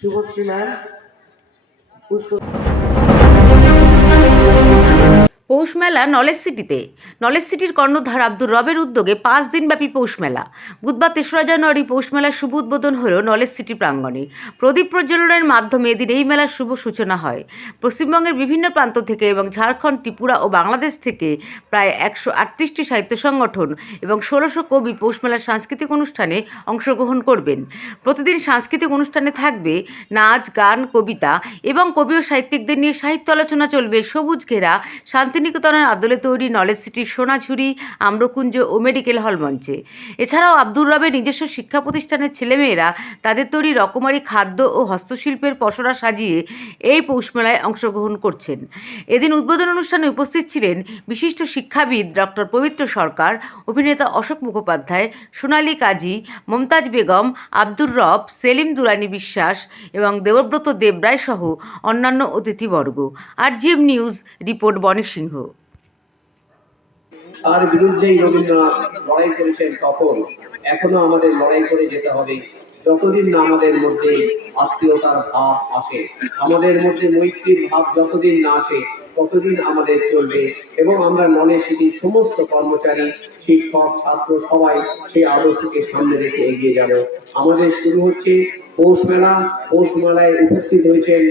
Subhashree ma'am পুষ্প পৌষ মেলা knowledge সিটিতে। Knowledge সিটির কর্ণধার আব্দুর রবের উদ্যোগে পাঁচ দিনব্যাপী পৌষ মেলা। বুধবার তেসরা জানুয়ারি পৌষ মেলার শুভ উদ্বোধন হল নলেজ সিটি প্রাঙ্গণে। প্রদীপ প্রজ্বলনের মাধ্যমে এদিন এই মেলার শুভ সূচনা হয়। পশ্চিমবঙ্গের বিভিন্ন প্রান্ত থেকে এবং ঝাড়খণ্ড, ত্রিপুরা ও বাংলাদেশ থেকে প্রায় একশো আটত্রিশটি সাহিত্য সংগঠন এবং ষোলোশো কবি পৌষ মেলার সাংস্কৃতিক অনুষ্ঠানে অংশগ্রহণ করবেন। প্রতিদিন সাংস্কৃতিক অনুষ্ঠানে থাকবে নাচ, গান, কবিতা এবং কবি ও সাহিত্যিকদের নিয়ে সাহিত্য আলোচনা চলবে সবুজ ঘেরা শান্তিনিকেতনের আদলে তৈরি নলেজ সিটির সোনাঝুরি, আম্রকুঞ্জ ও মেডিকেল হল মঞ্চে। এছাড়াও আব্দুর রবের নিজস্ব শিক্ষা প্রতিষ্ঠানের ছেলেমেয়েরা তাদের তৈরি রকমারি খাদ্য ও হস্তশিল্পের পসরা সাজিয়ে এই পৌষ মেলায় অংশগ্রহণ করছেন। এদিন উদ্বোধন অনুষ্ঠানে উপস্থিত ছিলেন বিশিষ্ট শিক্ষাবিদ ডক্টর পবিত্র সরকার, অভিনেতা অশোক মুখোপাধ্যায়, সোনালী কাজী, মমতাজ বেগম, আব্দুর রব, সেলিম দুরানি বিশ্বাস এবং দেবব্রত দেবরায় সহ অন্যান্য অতিথিবর্গ। আর GM news, report Boni Singha তার বিরুদ্ধেই রবীন্দ্রনাথ লড়াই করেছেন তখন এখনও আমাদের লড়াই করে যেতে হবে। যতদিন না আমাদের মধ্যে আত্মীয়তার ভাব আসে, আমাদের মধ্যে মৈত্রীর ভাব যতদিন না আসে, ততদিন আমাদের চলবে এবং আমরা মনে সিটির সমস্ত কর্মচারী, শিক্ষক, ছাত্র সবাই সেই আদর্শকে সামনে রেখে এগিয়ে যাব। আমাদের শুরু হচ্ছে পৌষ মেলা, পৌষ মেলায় উপস্থিত হয়েছেন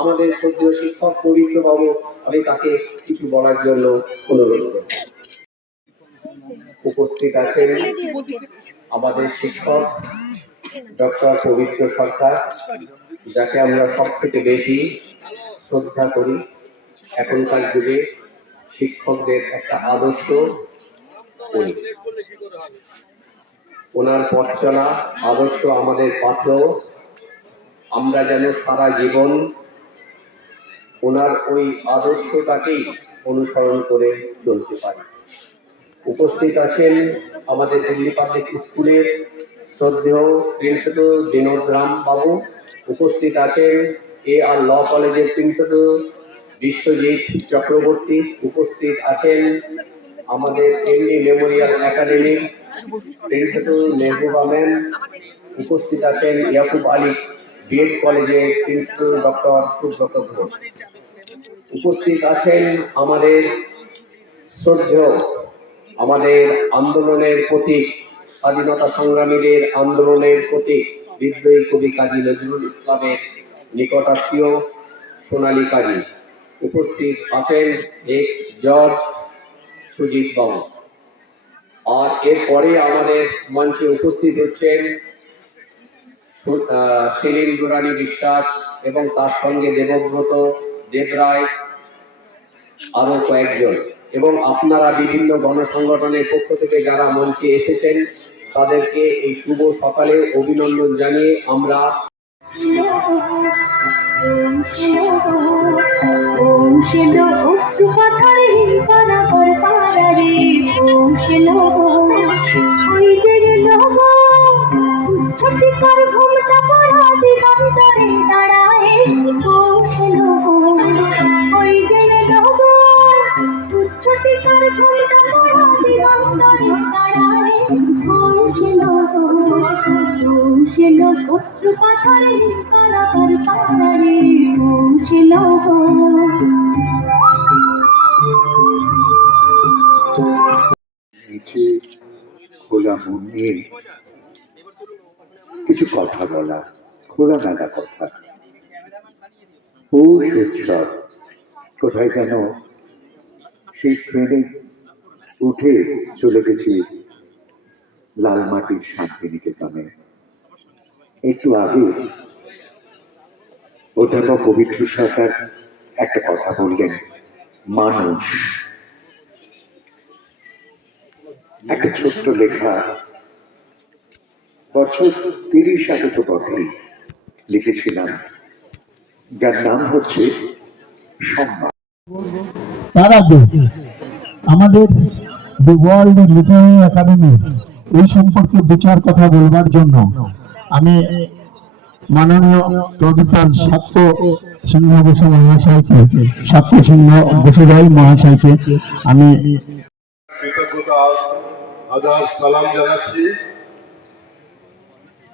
আমাদের সদ্য শিক্ষক পবিত্র বাবু আমি তাকে কিছু বলার জন্য অনুরোধ করব। উপস্থিত আছেন আমাদের শিক্ষক ডক্টর পবিত্র সরকার, যাকে আমরা সব থেকে বেশি শ্রদ্ধা করি। এখনকার যুগে শিক্ষকদের একটা আদর্শ উনি ওনার পথ চলা, আদর্শ আমাদের পাথেও আমরা যেন সারা জীবন ওনার ওই আদর্শটাকেই অনুসরণ করে চলতে পারি। উপস্থিত আছেন আমাদের দিল্লি পাবলিক স্কুলের শ্রদ্ধেয় প্রিন্সিপাল বিনোদ রাম বাবু উপস্থিত আছেন এ আর ল কলেজের প্রিন্সিপাল বিশ্বজিৎ চক্রবর্তী। উপস্থিত আছেন আমাদের MD memorial academy principal Mehbooba ma'am. উপস্থিত আছেন ইয়াকুব আলী বিএড কলেজের প্রিন্সিপাল ডক্টর সুব্রত ঘোষ। উপস্থিত আছেন আমাদের শ্রদ্ধেয়, আমাদের আন্দোলনের প্রতীক, স্বাধীনতা সংগ্রামীদের আন্দোলনের প্রতীক, বিদ্রোহী কবি কাজী নজরুল ইসলামের নিকটাত্মীয় সোনালী কাজী। উপস্থিত আছেন এক্স জর্জ সুজিত বাবু। আর এরপরে আমাদের মঞ্চে উপস্থিত হচ্ছেন সেলিম দুরানি বিশ্বাস এবং তার সঙ্গে দেবব্রত দেবরায় আরও কয়েকজন এবং আপনারা বিভিন্ন গণসংগঠনের পক্ষ থেকে যারা মঞ্চে এসেছেন তাদেরকে এই শুভ সকালে অভিনন্দন জানিয়ে আমরা ওম খোলা মন নিয়ে কিছু কথা বলা খোলা মেলা কথা। পৌষ উৎসব কোথায় যেন সেই ট্রেনে উঠে চলে গেছি। লালমাটির শান্তিনিকেতনে একটু আগে অধ্যাপক পবিত্র সরকার একটা কথা বললেন, মানুষ একটা ছোট্ট লেখা, বছর তিরিশ আগে তো বটেই লিখেছিলাম। যার নাম হচ্ছে সম্মান। তার আমাদের দি ওয়ার্ল্ড লিটারারি একাডেমি এই সম্পর্কে দু চার কথা বলবার জন্য আমি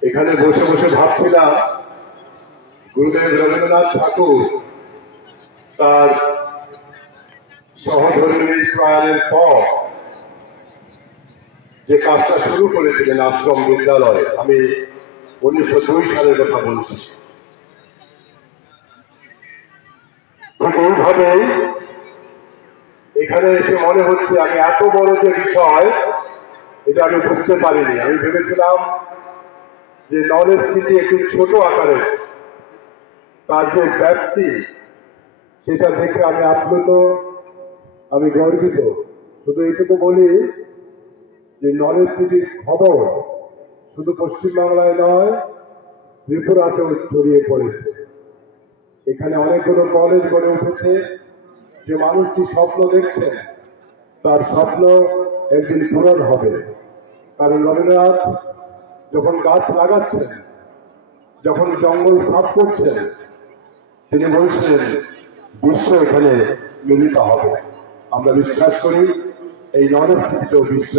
এখানে বসে বসে ভাবছিলাম গুরুদেব রবীন্দ্রনাথ ঠাকুর তার সহধর্মীর প্রয়াণের পর যে কাজটা শুরু করেছিলেন আশ্রম বিদ্যালয়, আমি উনিশশো দুই সালের কথা বলছি। ঠিক এইভাবেই এখানে এসে মনে হচ্ছে আমি এত বড় যে বিষয়, এটা আমি বুঝতে পারিনি। আমি ভেবেছিলাম যে নলেজ সিটি একটু ছোট আকারের তার যে ব্যাপ্তি, সেটা দেখে আমি আপ্লুত, আমি গর্বিত। শুধু এইটুকু বলি যে সিটির খবর শুধু পশ্চিমবাংলায় নয়, ত্রিপুরাতেও ছড়িয়ে পড়েছে। এখানে অনেকগুলো কলেজ গড়ে উঠেছে। যে মানুষটি স্বপ্ন দেখছেন তার স্বপ্ন একদিন পূরণ হবে। কারণ রবীন্দ্রনাথ যখন গাছ লাগাচ্ছেন, যখন জঙ্গল সাফ করছেন, তিনি বলছিলেন বিশ্ব এখানে মিলিত হবে। আমরা বিশ্বাস করি, এই নরস্থিত বিশ্ব